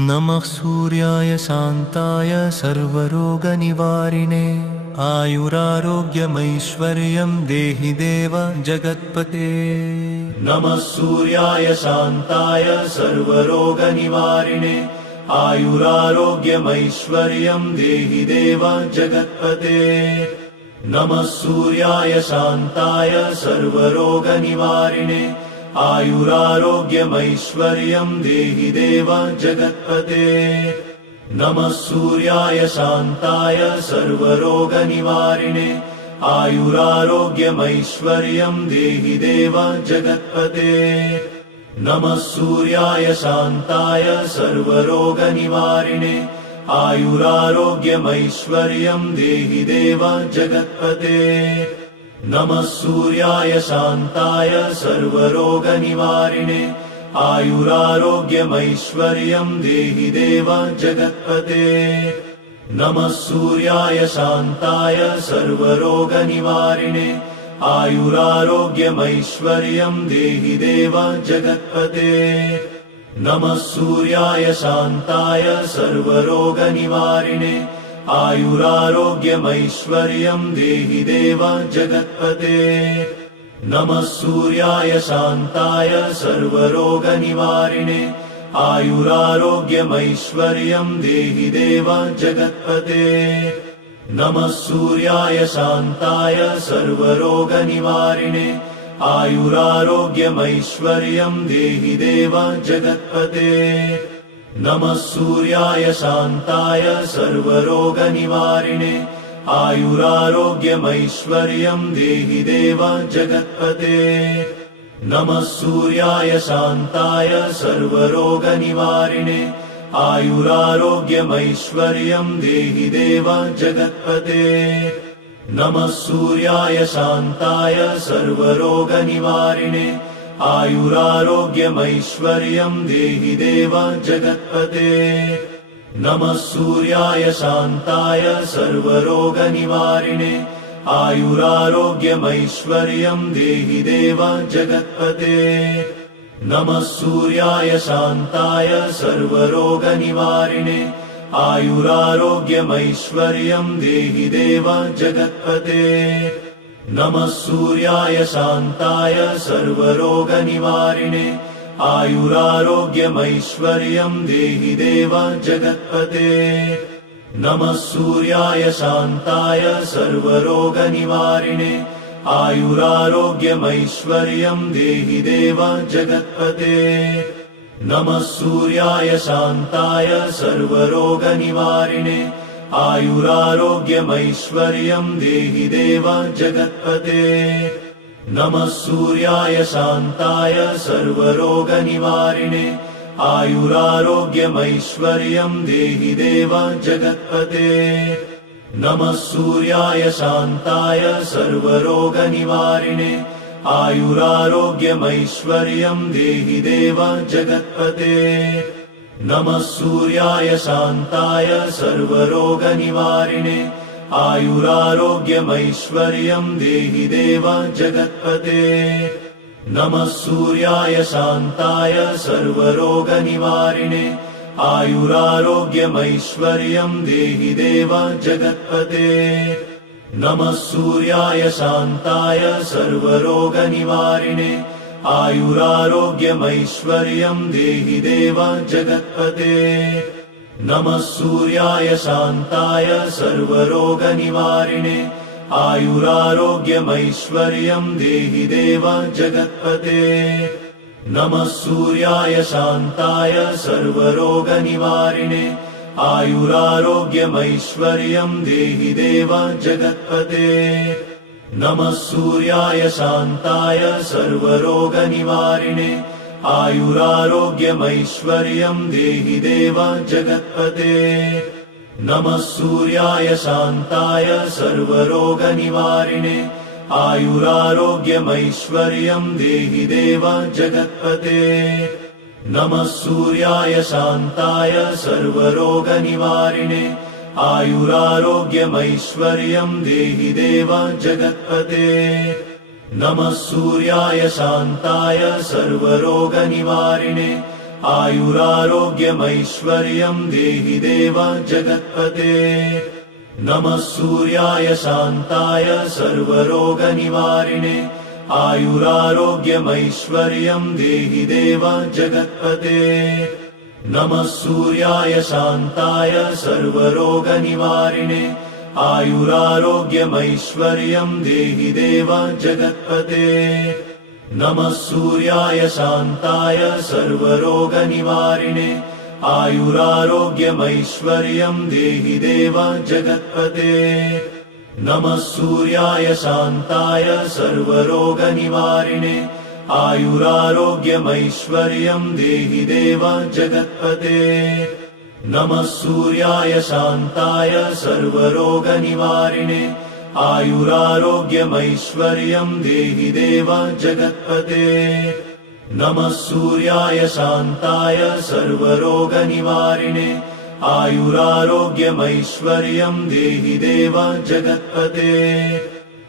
नमः सूर्याय शान्ताय सर्वरोगनिवारिणे आयुरारोग्यमैश्वर्यं देहि देव जगत्पते। नमः सूर्याय शान्ताय सर्वरोगनिवारिणे आयुरारोग्यमैश्वर्यं देहि देव जगत्पते। नमः सूर्याय शान्ताय सर्वरोगनिवारिणे आयुरारोग्यमैश्वर्यं देहि देव जगत्पते। नमः सूर्याय शान्ताय सर्वरोगनिवारिणे आयुरारोग्यमैश्वर्यं देहि देव जगत्पते। नमः सूर्याय शान्ताय सर्वरोगनिवारिणे आयुरारोग्यमैश्वर्यं देहि देव जगत्पते। नमः सूर्याय शान्ताय सर्वरोगनिवारिणे आयुरारोग्यमैश्वर्यं देहि देव जगत्पते। नमः सूर्याय शान्ताय सर्वरोगनिवारिणे आयुरारोग्यमैश्वर्यं देहि देव जगत्पते। नमः सूर्याय शान्ताय सर्वरोगनिवारिणे आयुरारोग्यमैश्वर्यं देहि देव जगत्पते। नमः सूर्याय शान्ताय सर्वरोगनिवारिणे आयुरारोग्यमैश्वर्यं देहि देव जगत्पते। नमः सूर्याय शान्ताय सर्वरोगनिवारिणे आयुरारोग्यमैश्वर्यं देहि देव जगत्पते। नमः सूर्याय शान्ताय सर्वरोगनिवारिणे आयुरारोग्यमैश्वर्यं देहि देव जगत्पते। नमः सूर्याय शान्ताय सर्वरोगनिवारिणे आयुरारोग्यमैश्वर्यं देहि देव जगत्पते। नमः सूर्याय शान्ताय सर्वरोगनिवारिणे आयुरारोग्यमैश्वर्यं देहि देव जगत्पते। नमः सूर्याय शान्ताय सर्वरोगनिवारिणे आयुरारोग्यमैश्वर्यं देहि देव जगत्पते। नमः सूर्याय शान्ताय सर्वरोगनिवारिणे आयुरारोग्यमैश्वर्यं देहि देव जगत्पते। नमः सूर्याय शान्ताय सर्वरोगनिवारिणे आयुरारोग्यमैश्वर्यं देहि देव जगत्पते। नमः सूर्याय शान्ताय सर्वरोगनिवारिणे आयुरारोग्यमैश्वर्यं देहि देव जगत्पते। नमः सूर्याय शान्ताय सर्वरोगनिवारिणे आयुरारोग्यमैश्वर्यं देहि देव जगत्पते। नमः सूर्याय शान्ताय सर्वरोगनिवारिणे आयुरारोग्यमैश्वर्यं देहि देव जगत्पते। नमः सूर्याय शान्ताय सर्वरोगनिवारिणे आयुरारोग्यमैश्वर्यं देहि देव जगत्पते। नमः सूर्याय शान्ताय सर्वरोगनिवारिणे आयुरारोग्यमैश्वर्यं देहि देव जगत्पते। नमः सूर्याय शान्ताय सर्वरोगनिवारिणे आयुरारोग्यमैश्वर्यं देहि देव जगत्पते। नमः सूर्याय शान्ताय सर्वरोगनिवारिणे आयुरारोग्यमैश्वर्यं देहि देव जगत्पते। नमः सूर्याय शान्ताय सर्वरोगनिवारिणे आयुरारोग्यमैश्वर्यं देहि देव जगत्पते। नमः सूर्याय शान्ताय सर्वरोगनिवारिणे आयुरारोग्यमैश्वर्यं देहि देव जगत्पते। नमः सूर्याय शान्ताय सर्वरोगनिवारिणे आयुरारोग्यमैश्वर्यं देहि देव जगत्पते। नमः सूर्याय शान्ताय सर्वरोगनिवारिणे आयुरारोग्यमैश्वर्यं देहि देव जगत्पते। नमः सूर्याय शान्ताय सर्वरोगनिवारिणे आयुरारोग्यमैश्वर्यं देहि देव जगत्पते। नमः सूर्याय शान्ताय सर्वरोगनिवारिणे आयुरारोग्यमैश्वर्यं देहि देव जगत्पते। नमः सूर्याय शान्ताय सर्वरोगनिवारिणे आयुरारोग्यमैश्वर्यं देहि देव जगत्पते। नमः सूर्याय शान्ताय सर्वरोगनिवारिणे आयुरारोग्यमैश्वर्यं देहि देव जगत्पते। नमः सूर्याय शान्ताय सर्वरोगनिवारिणे आयुरारोग्यमैश्वर्यं देहि देव जगत्पते। नमः सूर्याय शान्ताय सर्वरोगनिवारिणे आयुरारोग्यमैश्वर्यं देहि देव जगत्पते। नमः सूर्याय शान्ताय सर्वरोगनिवारिणे आयुरारोग्यमैश्वर्यं देहि देव जगत्पते। नमः सूर्याय शान्ताय सर्वरोगनिवारिणे आयुरारोग्यमैश्वर्यं देहि देव जगत्पते।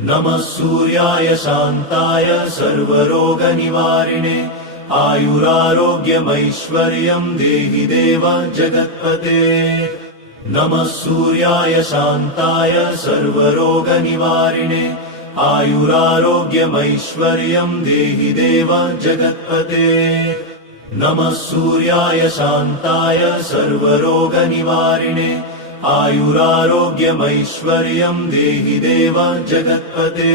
नमः सूर्याय शान्ताय सर्वरोगनिवारिणे आयुरारोग्यमैश्वर्यं देहि देव जगत्पते। नमः सूर्याय शान्ताय सर्वरोगनिवारिणे आयुरारोग्यमैश्वर्यं देहि देव जगत्पते। नमः सूर्याय शान्ताय सर्वरोगनिवारिणे आयुरारोग्यमैश्वर्यं देहि देव जगत्पते।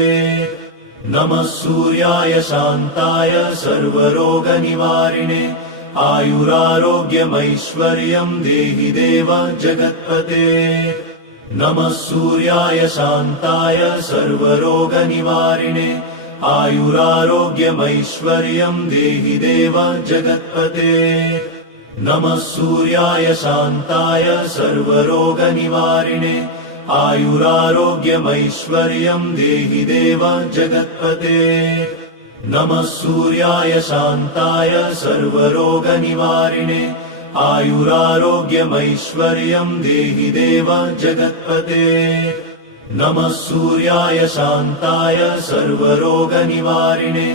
नमः सूर्याय शान्ताय सर्वरोगनिवारिणे आयुरारोग्यमैश्वर्यं देहि देव जगत्पते। नमः सूर्याय शान्ताय सर्वरोगनिवारिणे आयुरारोग्यमैश्वर्यं देहि देव जगत्पते। नमः सूर्याय शान्ताय सर्वरोगनिवारिणे आयुरारोग्यमैश्वर्यं देहि देव जगत्पते। नमः सूर्याय शान्ताय सर्वरोगनिवारिणे आयुरारोग्यमैश्वर्यं देहि देव जगत्पते। नमः सूर्याय शान्ताय सर्वरोगनिवारिणे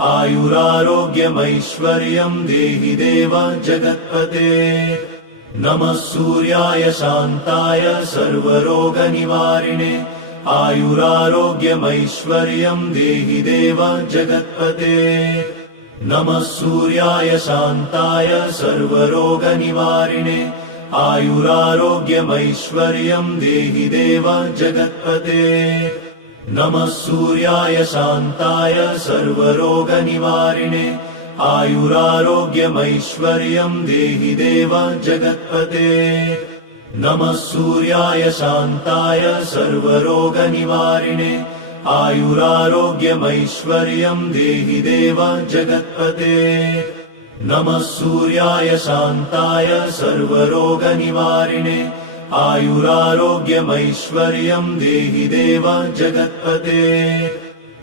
आयुरारोग्यमैश्वर्यं देहि देव जगत्पते। नमः सूर्याय शान्ताय सर्वरोगनिवारिणे आयुरारोग्यमैश्वर्यं देहि देव जगत्पते। नमः सूर्याय शान्ताय सर्वरोगनिवारिणे आयुरारोग्यमैश्वर्यं देहि देव जगत्पते। नमः सूर्याय शान्ताय सर्वरोगनिवारिणे आयुरारोग्यमैश्वर्यं देहि देव जगत्पते। नमः सूर्याय शान्ताय सर्वरोगनिवारिणे आयुरारोग्यमैश्वर्यं देहि देव जगत्पते। नमः सूर्याय शान्ताय सर्वरोगनिवारिणे आयुरारोग्यमैश्वर्यं देहि देव जगत्पते।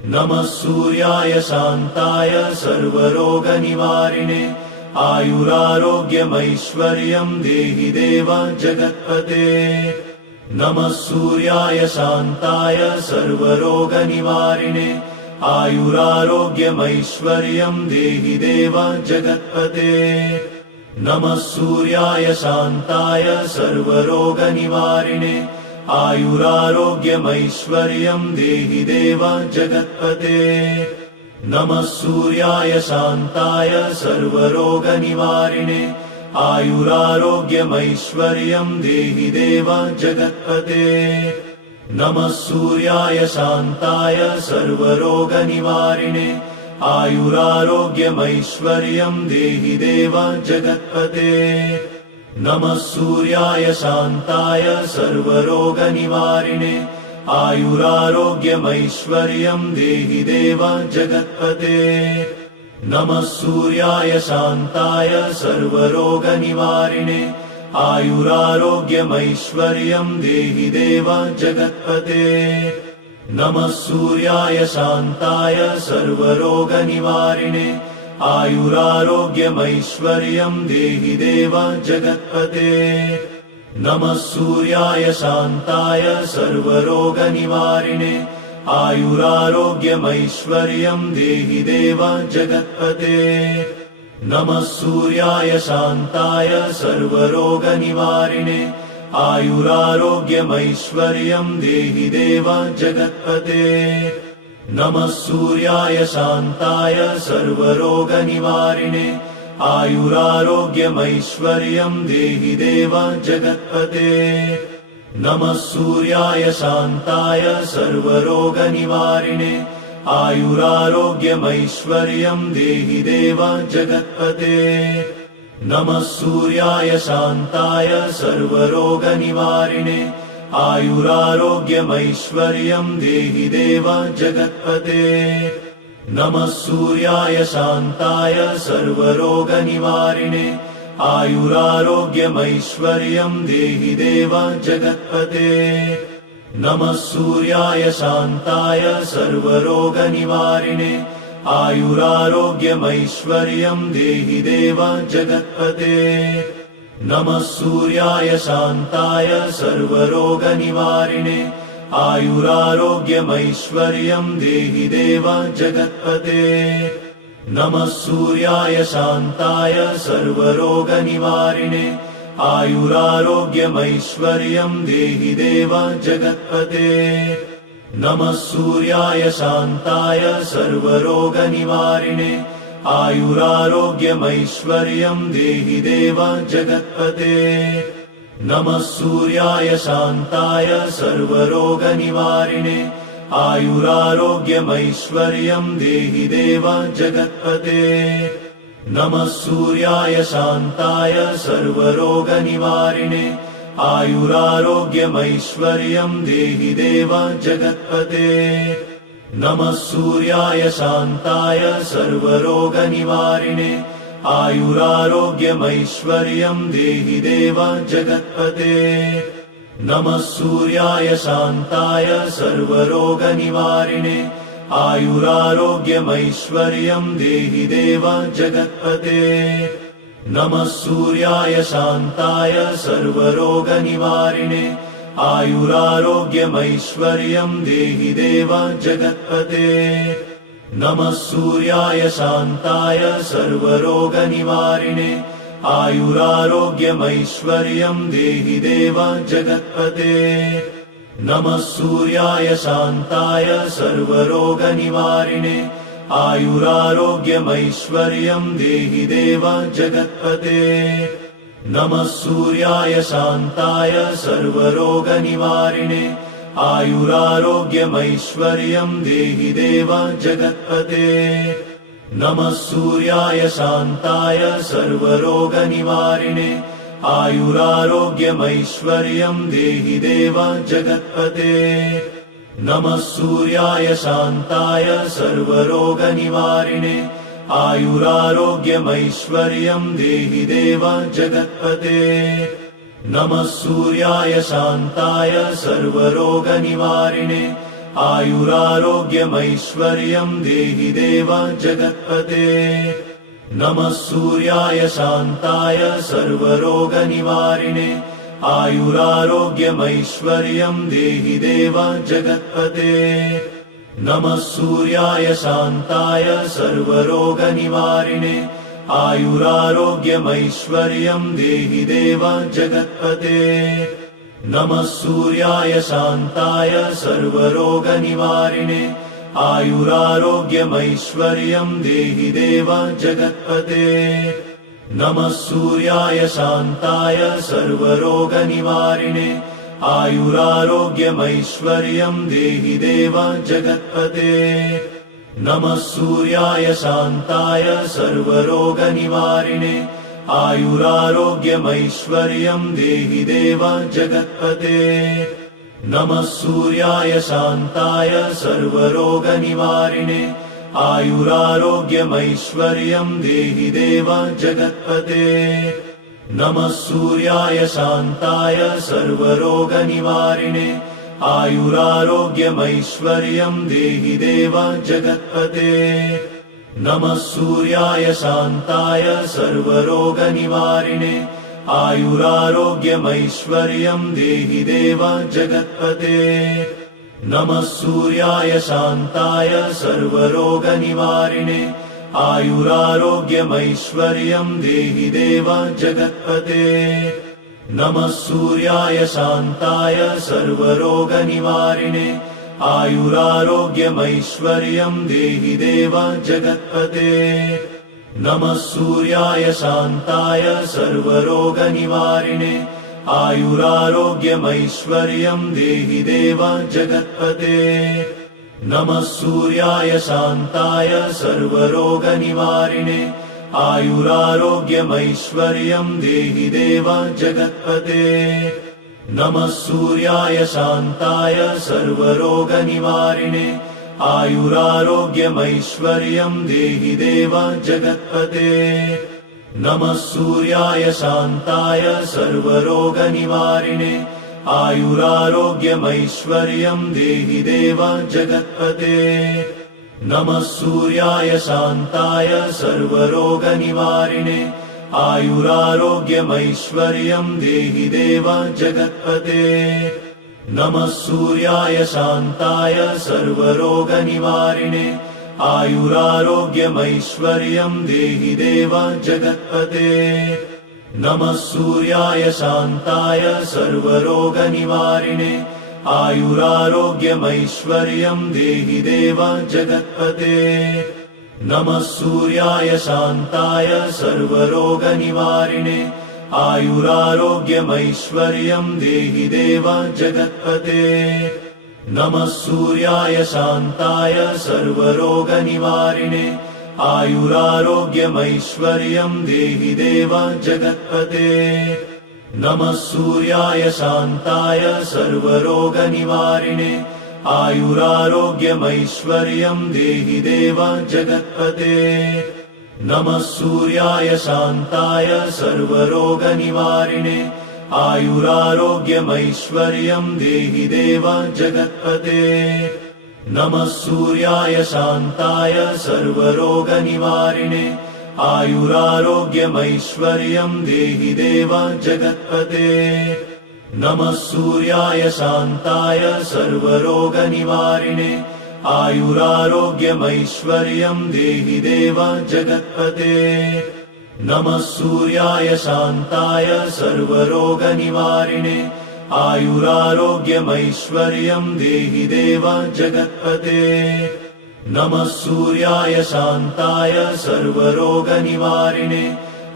नमः सूर्याय शान्ताय सर्वरोगनिवारिणे आयुरारोग्यमैश्वर्यं देहि देव जगत्पते। नमः सूर्याय शान्ताय सर्वरोगनिवारिणे आयुरारोग्यमैश्वर्यं देहि देव जगत्पते। नमः सूर्याय शान्ताय सर्वरोगनिवारिणे आयुरारोग्यमैश्वर्यं देहि देव जगत्पते। नमः सूर्याय शान्ताय सर्वरोगनिवारिणे आयुरारोग्यमैश्वर्यं देहि देव जगत्पते। नमः सूर्याय शान्ताय सर्वरोगनिवारिणे आयुरारोग्यमैश्वर्यं देहि देव जगत्पते। नमः सूर्याय शान्ताय सर्वरोगनिवारिणे आयुरारोग्यमैश्वर्यं देहि देव जगत्पते। नमः सूर्याय शान्ताय सर्वरोगनिवारिणे आयुरारोग्यमैश्वर्यं देहि देव जगत्पते। नमः सूर्याय शान्ताय सर्वरोगनिवारिणे आयुरारोग्यमैश्वर्यं देहि देव जगत्पते। नमः सूर्याय शान्ताय सर्वरोगनिवारिणे आयुरारोग्यमैश्वर्यं देहि देव जगत्पते। नमः सूर्याय शान्ताय सर्वरोगनिवारिणे आयुरारोग्यमैश्वर्यं देहि देव जगत्पते नमः सूर्याय शान्ताय सर्वरोगनिवारिणे आयुरारोग्यमैश्वर्यं देहि देव जगत्पते नमः सूर्याय शान्ताय सर्वरोगनिवारिणे आयुरारोग्यमैश्वर्यं देहि देव जगत्पते नमः सूर्याय शान्ताय सर्वरोगनिवारिणे आयुरारोग्यमैश्वर्यं देहि देव जगत्पते नमः सूर्याय शान्ताय सर्वरोगनिवारिणे आयुरारोग्यमैश्वर्यं देहि देव जगत्पते नमः सूर्याय शान्ताय सर्वरोगनिवारिणे आयुरारोग्यमैश्वर्यं देहि देव जगत्पते नमः सूर्याय शान्ताय सर्वरोगनिवारिणे आयुरारोग्यमैश्वर्यं देहि देव जगत्पते नमः सूर्याय शान्ताय सर्वरोगनिवारिणे आयुरारोग्यमैश्वर्यं देहि देव जगत्पते नमः सूर्याय शान्ताय सर्वरोगनिवारिणे आयुरारोग्यमैश्वर्यं देहि देव जगत्पते नमः सूर्याय शान्ताय सर्वरोगनिवारिणे आयुरारोग्यमैश्वर्यं देहि देव जगत्पते नमः सूर्याय शान्ताय सर्वरोगनिवारिणे आयुरारोग्यमैश्वर्यं देहि देव जगत्पते नमः सूर्याय शान्ताय सर्वरोगनिवारिणे आयुरारोग्यमैश्वर्यं देहि देव जगत्पते नमः सूर्याय शान्ताय सर्वरोगनिवारिणे आयुरारोग्यमैश्वर्यं देहि देव जगत्पते नमः सूर्याय शान्ताय सर्वरोगनिवारिणे आयुरारोग्यमैश्वर्यं देहि देव जगत्पते नमः सूर्याय शान्ताय सर्वरोगनिवारिणे आयुरारोग्यमैश्वर्यं देहि देव जगत्पते नमः सूर्याय शान्ताय सर्वरोगनिवारिणे आयुरारोग्यमैश्वर्यं देहि देव जगत्पते नमः सूर्याय शान्ताय सर्वरोगनिवारिणे आयुरारोग्यमैश्वर्यं देहि देव जगत्पते नमः सूर्याय शान्ताय सर्वरोगनिवारिणे आयुरारोग्यमैश्वर्यं देहि देव जगत्पते नमः सूर्याय शान्ताय सर्वरोगनिवारिणे आयुरारोग्यमैश्वर्यं देहि देव जगत्पते नमः सूर्याय शान्ताय सर्वरोगनिवारिणे आयुरारोग्यमैश्वर्यं देहि देव जगत्पते नमः सूर्याय शान्ताय सर्वरोगनिवारिणे आयुरारोग्यमैश्वर्यं देहि देव जगत्पते नमः सूर्याय शान्ताय सर्वरोगनिवारिणे आयुरारोग्यमैश्वर्यं देहि देव जगत्पते नमः सूर्याय शान्ताय सर्वरोगनिवारिणे आयुरारोग्यमैश्वर्यं देहि देव जगत्पते नमः सूर्याय शान्ताय सर्वरोगनिवारिणे आयुरारोग्यमैश्वर्यं देहि देव जगत्पते नमः सूर्याय शान्ताय सर्वरोगनिवारिणे आयुरारोग्यमैश्वर्यं देहि देव जगत्पते नमः सूर्याय शान्ताय सर्वरोगनिवारिणे आयुरारोग्यमैश्वर्यं देहि देव जगत्पते नमः सूर्याय शान्ताय सर्वरोगनिवारिणे आयुरारोग्यमैश्वर्यं देहि देव जगत्पते नमः सूर्याय शान्ताय सर्वरोगनिवारिणे आयुरारोग्यमैश्वर्यं देहि देव जगत्पते नमः सूर्याय शान्ताय सर्वरोगनिवारिणे आयुरारोग्यमैश्वर्यं देहि देव जगत्पते। नमः सूर्याय शान्ताय सर्वरोगनिवारिणे आयुरारोग्यमैश्वर्यं देहि देव जगत्पते। नमः सूर्याय शान्ताय सर्वरोगनिवारिणे आयुरारोग्यमैश्वर्यं देहि देव जगत्पते। नमः सूर्याय शान्ताय सर्वरोगनिवारिणे आयुरारोग्यमैश्वर्यं देहि देव जगत्पते। नमः सूर्याय शान्ताय सर्वरोगनिवारिणे आयुरारोग्यमैश्वर्यं देहि देव जगत्पते। नमः सूर्याय शान्ताय सर्वरोगनिवारिणे आयुरारोग्यमैश्वर्यं देहि देव जगत्पते। नमः सूर्याय शान्ताय सर्वरोगनिवारिणे आयुरारोग्यमैश्वर्यं देहि देव जगत्पते। नमः सूर्याय शान्ताय सर्वरोगनिवारिणे आयुरारोग्यमैश्वर्यं देहि देव जगत्पते। नमः सूर्याय शान्ताय सर्वरोगनिवारिणे आयुरारोग्यमैश्वर्यं देहि देव जगत्पते। नमः सूर्याय शान्ताय सर्वरोगनिवारिणे आयुरारोग्यमैश्वर्यं देहि देव जगत्पते। नमः सूर्याय शान्ताय सर्वरोगनिवारिणे आयुरारोग्यमैश्वर्यं देहि देव जगत्पते। नमः सूर्याय शान्ताय सर्वरोगनिवारिणे आयुरारोग्यमैश्वर्यं देहि देव जगत्पते। नमः सूर्याय शान्ताय सर्वरोगनिवारिणे आयुरारोग्यमैश्वर्यं देहि देव जगत्पते। नमः सूर्याय शान्ताय सर्वरोगनिवारिणे आयुरारोग्यमैश्वर्यं देहि देव जगत्पते। नमः सूर्याय शान्ताय सर्वरोगनिवारिणे आयुरारोग्यमैश्वर्यं देहि देव जगत्पते। नमः सूर्याय शान्ताय सर्वरोगनिवारिणे आयुरारोग्यमैश्वर्यं देहि देव जगत्पते। नमः सूर्याय शान्ताय सर्वरोगनिवारिणे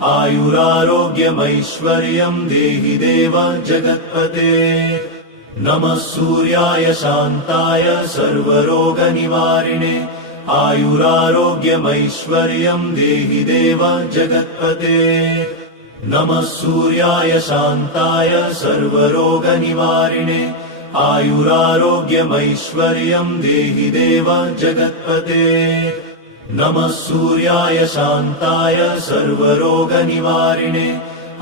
आयुरारोग्यमैश्वर्यं देहि देव जगत्पते। नमः सूर्याय शान्ताय सर्वरोगनिवारिणे आयुरारोग्यमैश्वर्यं देहि देव जगत्पते। नमः सूर्याय शान्ताय सर्वरोगनिवारिणे आयुरारोग्यमैश्वर्यं देहि देव जगत्पते। नमः सूर्याय शान्ताय सर्वरोगनिवारिणे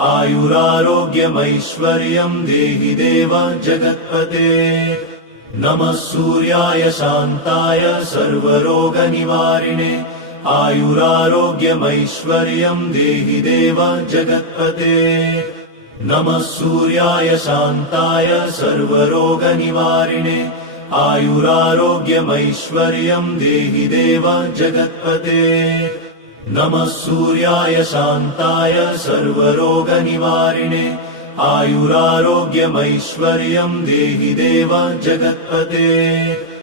आयुरारोग्यमैश्वर्यं देहि देव जगत्पते। नमः सूर्याय शान्ताय सर्वरोगनिवारिणे आयुरारोग्यमैश्वर्यं देहि देव जगत्पते। नमः सूर्याय शान्ताय सर्वरोगनिवारिणे आयुरारोग्यमैश्वर्यं देहि देव जगत्पते। नमः सूर्याय शान्ताय सर्वरोगनिवारिणे आयुरारोग्यमैश्वर्यं देहि देव जगत्पते।